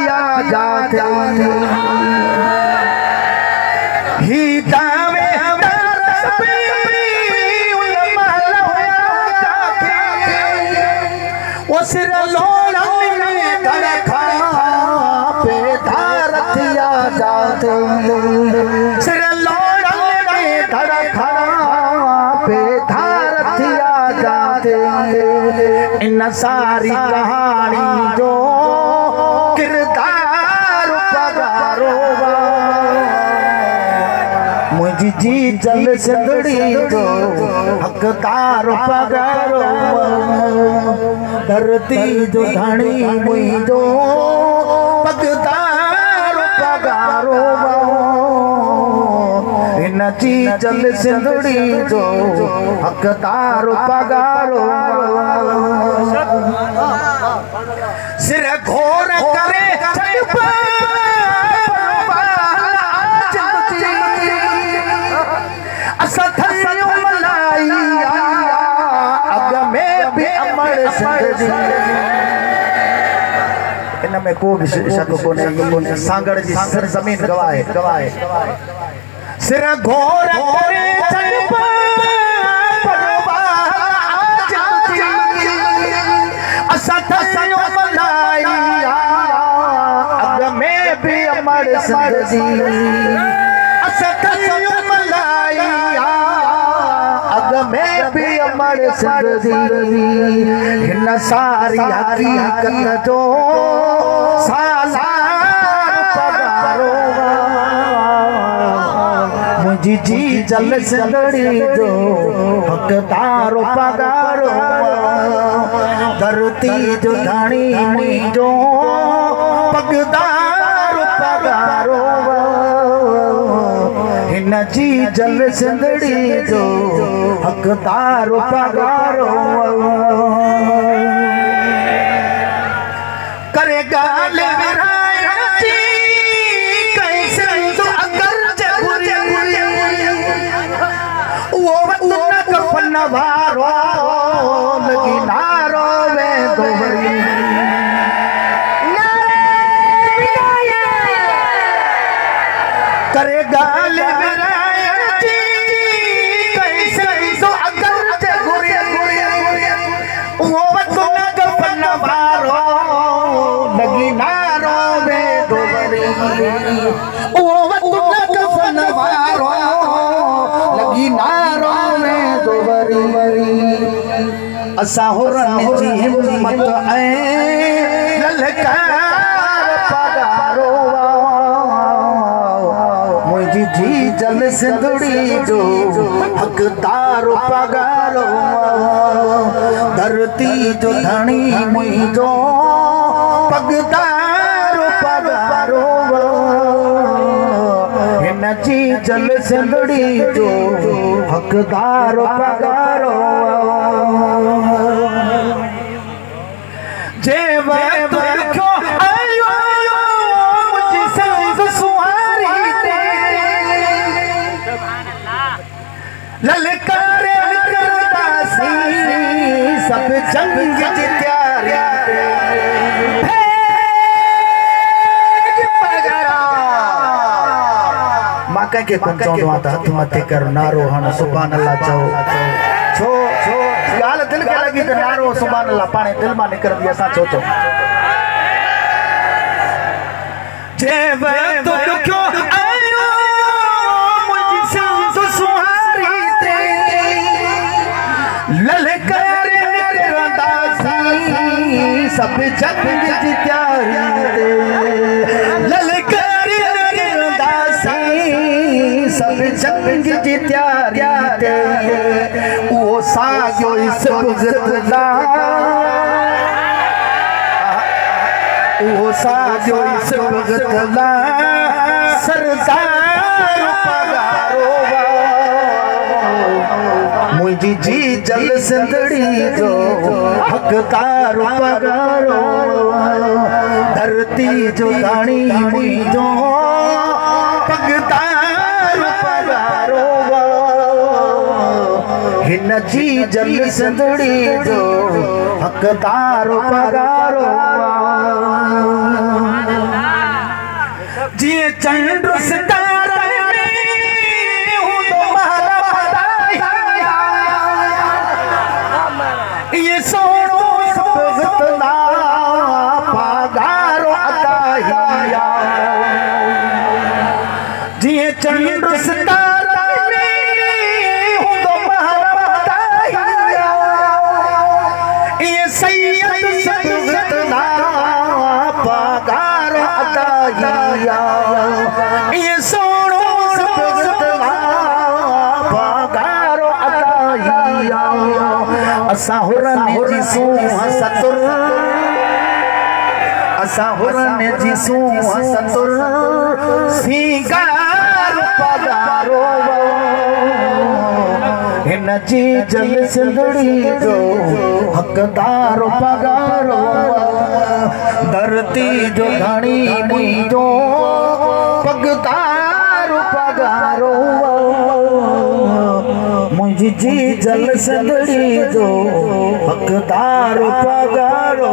जाते ही दावे सिर लोड़न में धड़का पे धारतिया जाते सिर लोड़न में धड़का पे धारतिया जाते इन सारी कहानी जो किरदार पगारो मुझी जी जल सिंदड़ी जो हकदार पगारो धरती जो धनी मुझो पगदार पगारो इन जी जल सिंदड़ी जो हकदार पगारो सिर घोर करे इनमें को भी शक कोने सांगड़ जी सर जमीन गवाए सिर घोर करे अग में भी अमर संगजी में भी अमर संगजी हिन सारी हकीकत जो सालार पगारो मुझी जी जल सिंदड़ी जो हकदार पगारो धरती जो धनी मुझो पगदार पगारो हिन जी जल सिंदड़ी जो हकदार पगारो करेगा वारो लगी नारो वे दोहरी करेगा असा हुरन जी हिम्मत ललकार पगारो मुझी जी जल सिंदड़ी जो हकदार पगारो धरती जो धनी मुझो पगदार पगारो हिन जी जल सिंदड़ी जो हकदार पगारो ललकारे सब जंग की तैयारी माका के कुंचों आता हाथ मथे कर नारो हन सुभान अल्लाह छो गाल दिल के लगी तो नारो सुभान अल्लाह पाने दिल में निकल दिया सा छो जे वे तो क्यों आयो मुझे संग सुहारी ते ललकारे रंदासी सब जग की तैयारी ते ललकारे रंदासी सब जग की तैयारी ते वो सायो इस बुगतला वो साजो इस भगतला सरदार पगारो मुझी जी जल सिंदड़ी जो हकदार पगारो धरती जो दानी मुझो पगदार पगारो हिन जी जल सिंदड़ी जो हकदार पगारो जी चंड सितारा ये सोनो भगतना पगारो अदाहिया जी चंड सितारा ये सैयद भगतना पगारो अदाहिया ये सोनो भगतना पगारो अदाहिया असा हुरन जी सतुर असा हुरन जी सतुर सिंगार पगारो हिन जी जल सिंधड़ी जो हकदार पगारो धरती जो धणी मुंहिंजो पगदार पगारो मुझी जी जल सिंधड़ी जो हकदार पगारो